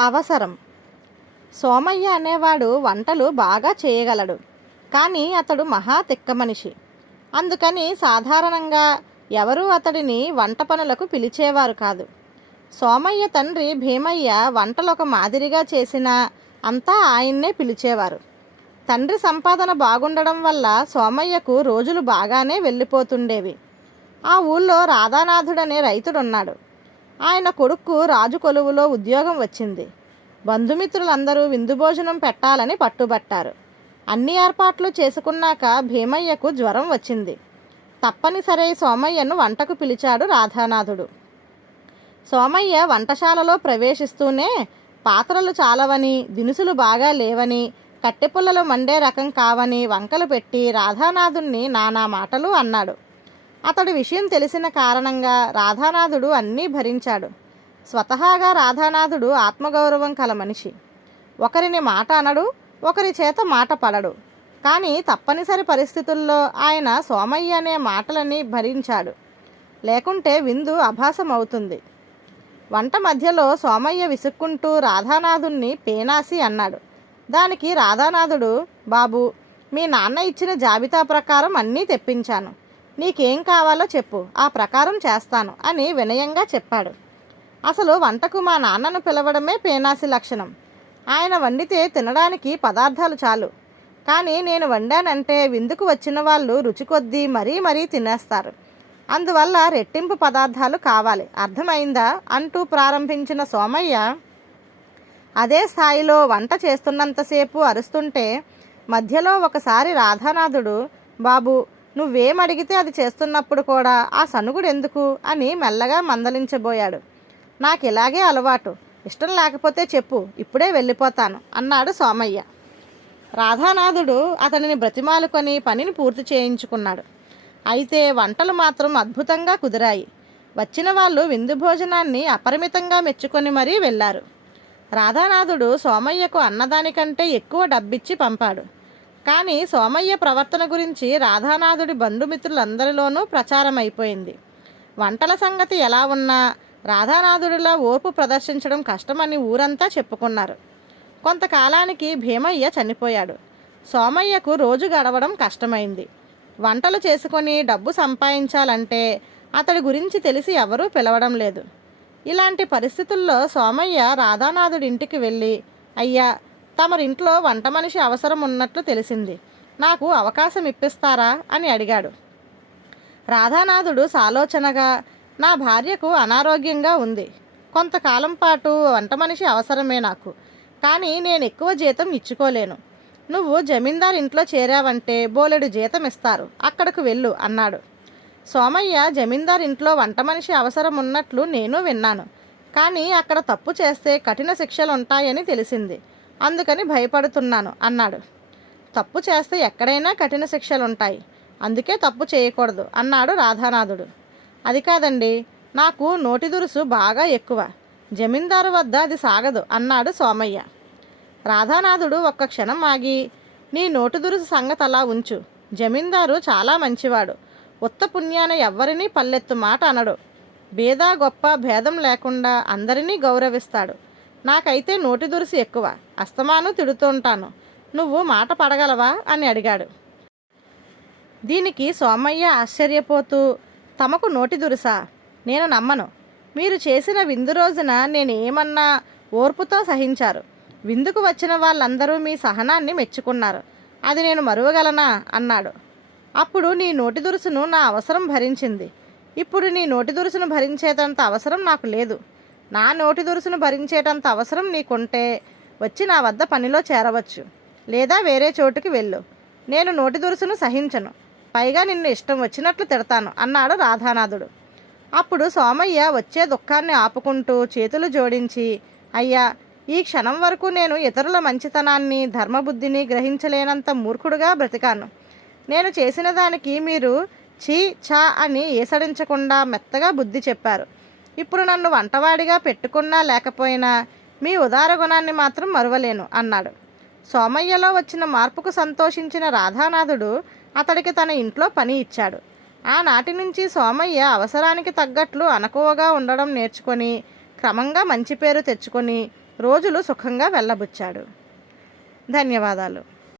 అవసరం. సోమయ్య అనేవాడు వంటలు బాగా చేయగలడు. కానీ అతడు మహా తిక్క మనిషి. అందుకని సాధారణంగా ఎవరూ అతడిని వంట పనులకు పిలిచేవారు కాదు. సోమయ్య తండ్రి భీమయ్య వంటలు ఒక మాదిరిగా చేసినా అంతా ఆయన్నే పిలిచేవారు. తండ్రి సంపాదన బాగుండడం వల్ల సోమయ్యకు రోజులు బాగానే వెళ్ళిపోతుండేవి. ఆ ఊళ్ళో రాధానాథుడనే రైతుడున్నాడు. ఆయన కొడుక్కు రాజు కొలువులో ఉద్యోగం వచ్చింది. బంధుమిత్రులందరూ విందు భోజనం పెట్టాలని పట్టుబట్టారు. అన్ని ఏర్పాట్లు చేసుకున్నాక భీమయ్యకు జ్వరం వచ్చింది. తప్పనిసరి సోమయ్యను వంటకు పిలిచాడు రాధానాథుడు. సోమయ్య వంటశాలలో ప్రవేశిస్తూనే పాత్రలు చాలవని దినుసులు బాగా లేవని కట్టెపుల్లలు మండే రకం కావని వంకలు పెట్టి రాధానాథుణ్ణి నానా మాటలు అన్నాడు. అతడు విషయం తెలిసిన కారణంగా రాధానాథుడు అన్నీ భరించాడు. స్వతహాగా రాధానాథుడు ఆత్మగౌరవం కల మనిషి. ఒకరిని మాట అనడు ఒకరి చేత మాట పడడు కానీ తప్పనిసరి పరిస్థితుల్లో ఆయన సోమయ్య అనే మాటలని భరించాడు. లేకుంటే విందు అభాసం అవుతుంది వంట మధ్యలో సోమయ్య విసుక్కుంటూ రాధానాథుణ్ణి పేనాసి అన్నాడు. దానికి రాధానాథుడు బాబు మీ నాన్న ఇచ్చిన జాబితా ప్రకారం అన్నీ తెప్పించాను. నీకేం కావాలో చెప్పు ఆ ప్రకారం చేస్తాను అని వినయంగా చెప్పాడు. అసలు వంటకు మా నాన్నను పిలవడమే పేనాసి లక్షణం. ఆయన వండితే తినడానికి పదార్థాలు చాలు. కానీ నేను వండానంటే విందుకు వచ్చిన వాళ్ళు రుచి కొద్దీ మరీ మరీ తినేస్తారు. అందువల్ల రెట్టింపు పదార్థాలు కావాలి. అర్థమైందా? అంటూ ప్రారంభించిన సోమయ్య అదే స్థాయిలో వంట చేస్తున్నంతసేపు అరుస్తుంటే మధ్యలో ఒకసారి రాధానాథుడు బాబు నువ్వేం అడిగితే అది చేస్తున్నప్పుడు కూడా ఆ సనుగుడు ఎందుకు అని మెల్లగా మందలించబోయాడు. నాకు ఇలాగే అలవాటు. ఇష్టం లేకపోతే చెప్పు ఇప్పుడే వెళ్ళిపోతాను అన్నాడు సోమయ్య. రాధానాథుడు అతనిని బ్రతిమాలుకొని పనిని పూర్తి చేయించుకున్నాడు. అయితే వంటలు మాత్రం అద్భుతంగా కుదిరాయి. వచ్చిన వాళ్ళు విందు భోజనాన్ని అపరిమితంగా మెచ్చుకొని మరీ వెళ్ళారు. రాధానాథుడు సోమయ్యకు అన్నదానికంటే ఎక్కువ డబ్బిచ్చి పంపాడు. కానీ సోమయ్య ప్రవర్తన గురించి రాధానాథుడి బంధుమిత్రులందరిలోనూ ప్రచారం అయిపోయింది. వంటల సంగతి ఎలా ఉన్నా రాధానాథుడిలా ఓర్పు ప్రదర్శించడం కష్టమని ఊరంతా చెప్పుకున్నారు. కొంతకాలానికి భీమయ్య చనిపోయాడు. సోమయ్యకు రోజు గడవడం కష్టమైంది. వంటలు చేసుకొని డబ్బు సంపాదించాలంటే అతడి గురించి తెలిసి ఎవరూ పిలవడం లేదు. ఇలాంటి పరిస్థితుల్లో సోమయ్య రాధానాథుడి ఇంటికి వెళ్ళి అయ్యా తమరింట్లో వంట మనిషి అవసరం ఉన్నట్లు తెలిసింది. నాకు అవకాశం ఇప్పిస్తారా? అని అడిగాడు. రాధానాథుడు సాలోచనగా నా భార్యకు అనారోగ్యంగా ఉంది. కొంతకాలం పాటు వంట మనిషి అవసరమే నాకు. కానీ నేను ఎక్కువ జీతం ఇచ్చుకోలేను. నువ్వు జమీందార్ ఇంట్లో చేరావంటే బోలెడు జీతం ఇస్తారు. అక్కడకు వెళ్ళు అన్నాడు. సోమయ్య జమీందార్ ఇంట్లో వంట మనిషి అవసరం ఉన్నట్లు నేను విన్నాను. కానీ అక్కడ తప్పు చేస్తే కఠిన శిక్షలు ఉంటాయని తెలిసింది. అందుకని భయపడుతున్నాను అన్నాడు. తప్పు చేస్తే ఎక్కడైనా కఠిన శిక్షలు ఉంటాయి అందుకే తప్పు చేయకూడదు అన్నాడు రాధానాథుడు. అది కాదండి నాకు నోటి దురుసు బాగా ఎక్కువ. జమీందారు వద్ద అది సాగదు అన్నాడు సోమయ్య. రాధానాథుడు ఒక్క క్షణం ఆగి నీ నోటి దురుసు సంగతి అలా ఉంచు. జమీందారు చాలా మంచివాడు. ఉత్త పుణ్యాన ఎవ్వరినీ పల్లెత్తు మాట అనడు. భేద గొప్ప భేదం లేకుండా అందరినీ గౌరవిస్తాడు. నాకైతే నోటి దురిసి ఎక్కువ. అస్తమాను తిడుతుంటాను నువ్వు మాట పడగలవా? అని అడిగాడు. దీనికి సోమయ్య ఆశ్చర్యపోతూ తమకు నోటి దురుసా? నేను నమ్మను. మీరు చేసిన విందు రోజున నేను ఏమన్నా ఓర్పుతో సహించారు. విందుకు వచ్చిన వాళ్ళందరూ మీ సహనాన్ని మెచ్చుకున్నారు. అది నేను మరువగలనా? అన్నాడు. అప్పుడు నీ నోటి దురుసును నా అవసరం భరించింది. ఇప్పుడు నీ నోటి దురుసును భరించేటంత అవసరం నాకు లేదు. నా నోటి దురుసును భరించేటంత అవసరం నీకుంటే వచ్చి నా వద్ద పనిలో చేరవచ్చు. లేదా వేరే చోటుకి వెళ్ళు. నేను నోటి దురుసును సహించను. పైగా నిన్ను ఇష్టం వచ్చినట్లు తిడతాను అన్నాడు రాధానాథుడు. అప్పుడు సోమయ్య వచ్చే దుఃఖాన్ని ఆపుకుంటూ చేతులు జోడించి అయ్యా ఈ క్షణం వరకు నేను ఇతరుల మంచితనాన్ని ధర్మబుద్ధిని గ్రహించలేనంత మూర్ఖుడుగా బ్రతికాను. నేను చేసిన దానికి మీరు చీ ఛా అని ఏసడించకుండా మెత్తగా బుద్ధి చెప్పారు. ఇప్పుడు నన్ను వంటవాడిగా పెట్టుకున్నా లేకపోయినా మీ ఉదార గుణాన్ని మాత్రం మరువలేను అన్నాడు. సోమయ్యలో వచ్చిన మార్పుకు సంతోషించిన రాధానాథుడు అతడికి తన ఇంట్లో పని ఇచ్చాడు. ఆనాటి నుంచి సోమయ్య అవసరానికి తగ్గట్లు అనకువగా ఉండడం నేర్చుకొని క్రమంగా మంచి పేరు తెచ్చుకొని రోజులు సుఖంగా వెళ్ళబుచ్చాడు. ధన్యవాదాలు.